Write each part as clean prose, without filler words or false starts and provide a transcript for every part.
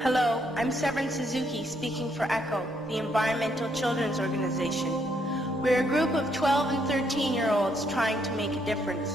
Hello, I'm Severin Suzuki speaking for ECHO, the Environmental Children's Organization. We're a group of 12 and 13-year-olds trying to make a difference.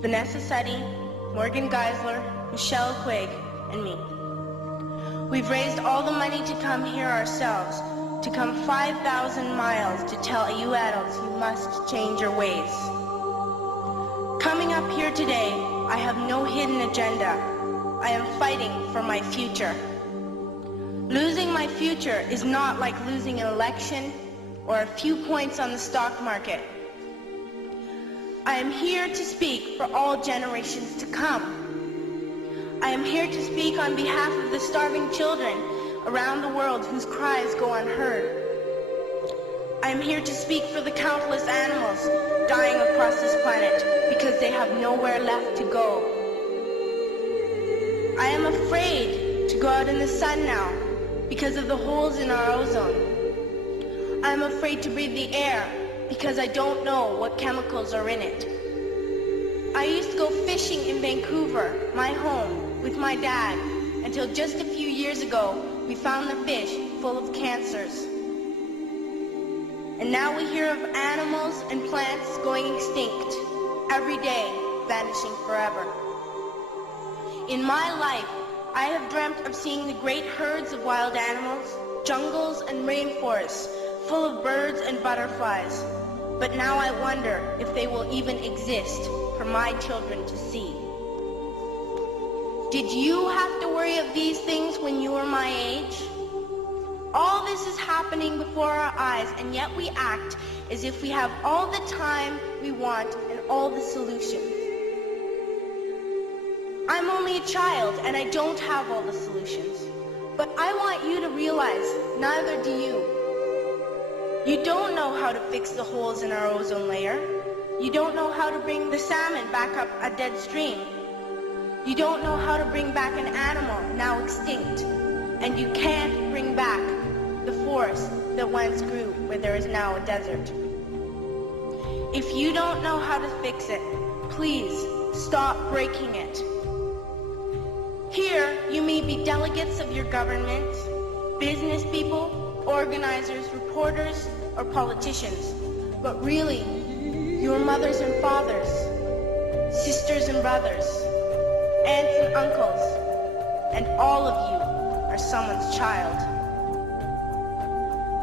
Vanessa Seti, Morgan Geisler, Michelle Quigg, and me. We've raised all the money to come here ourselves, to come 5,000 miles to tell you adults you must change your ways. Coming up here today, I have no hidden agenda. I am fighting for my future. Losing my future is not like losing an election or a few points on the stock market. I am here to speak for all generations to come. I am here to speak on behalf of the starving children around the world whose cries go unheard. I am here to speak for the countless animals dying across this planet because they have nowhere left to go. I am afraid to go out in the sun now because of the holes in our ozone. I am afraid to breathe the air because I don't know what chemicals are in it. I used to go fishing in Vancouver, my home, with my dad, until just a few years ago we found the fish full of cancers. And now we hear of animals and plants going extinct, every day vanishing forever. In my life, I have dreamt of seeing the great herds of wild animals, jungles and rainforests full of birds and butterflies. But now I wonder if they will even exist for my children to see. Did you have to worry of these things when you were my age? All this is happening before our eyes, and yet we act as if we have all the time we want and all the solutions. I'm only a child and I don't have all the solutions. But I want you to realize, neither do you. You don't know how to fix the holes in our ozone layer. You don't know how to bring the salmon back up a dead stream. You don't know how to bring back an animal now extinct. And you can't bring back the forest that once grew where there is now a desert. If you don't know how to fix it, please stop breaking it. Here, you may be delegates of your government, business people, organizers, reporters, or politicians, but really, your mothers and fathers, sisters and brothers, aunts and uncles, and all of you are someone's child.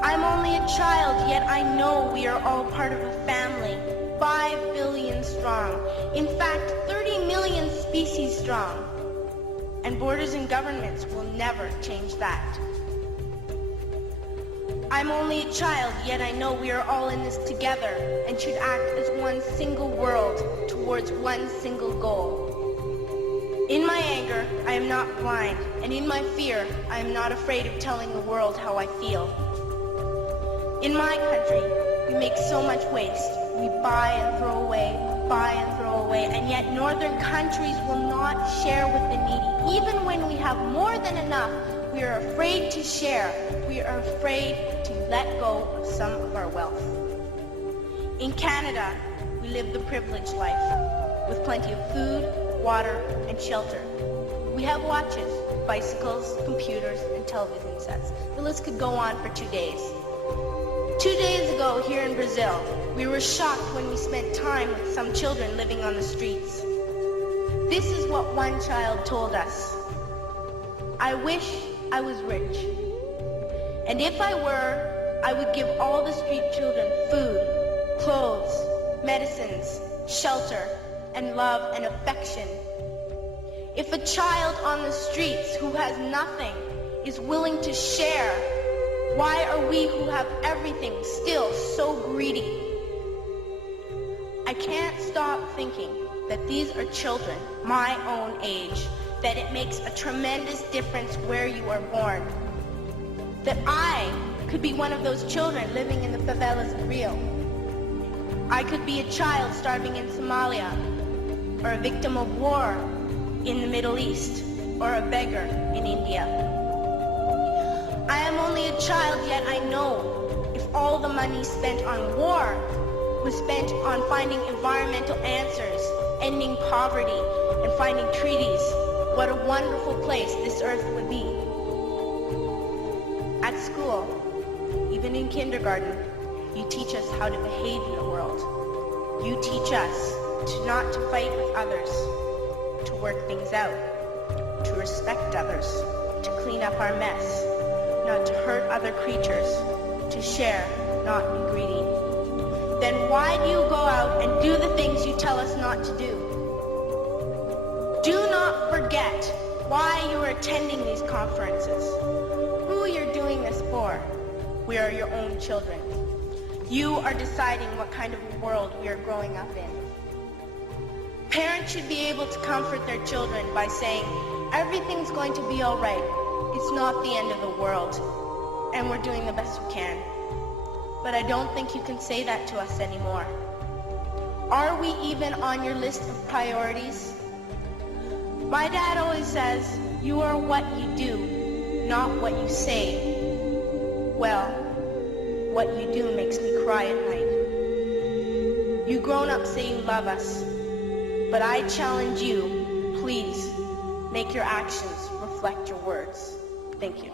I'm only a child, yet I know we are all part of a family, 5 billion strong, in fact, 30 million species strong. And borders and governments will never change that. I'm only a child, yet I know we are all in this together and should act as one single world towards one single goal. In my anger, I am not blind, and in my fear, I am not afraid of telling the world how I feel. In my country, we make so much waste. We buy and throw away, and yet northern countries will not share with the needy. Even when we have more than enough, we are afraid to share. We are afraid to let go of some of our wealth. In Canada, we live the privileged life, with plenty of food, water, and shelter. We have watches, bicycles, computers, and television sets. The list could go on for 2 days. 2 days ago, here in Brazil, we were shocked when we spent time with some children living on the streets. This is what one child told us. I wish I was rich. And if I were, I would give all the street children food, clothes, medicines, shelter, and love and affection. If a child on the streets who has nothing is willing to share, why are we who have everything still so greedy? I can't stop thinking that these are children my own age, that it makes a tremendous difference where you are born. That I could be one of those children living in the favelas of Rio. I could be a child starving in Somalia, or a victim of war in the Middle East, or a beggar in India. I am only a child, yet I know if all the money spent on war was spent on finding environmental answers, ending poverty, and finding treaties, what a wonderful place this earth would be. At school, even in kindergarten, you teach us how to behave in the world. You teach us not to fight with others, to work things out, to respect others, to clean up our mess, not to hurt other creatures, to share, not be greedy. Then why do you go out and do the things you tell us not to do? Do not forget why you are attending these conferences, who you're doing this for. We are your own children. You are deciding what kind of world we are growing up in. Parents should be able to comfort their children by saying, everything's going to be all right. It's not the end of the world, and we're doing the best we can. But I don't think you can say that to us anymore. Are we even on your list of priorities? My dad always says, you are what you do, not what you say. Well, what you do makes me cry at night. You grown-ups say you love us, but I challenge you, please, make your actions reflect your words. Thank you.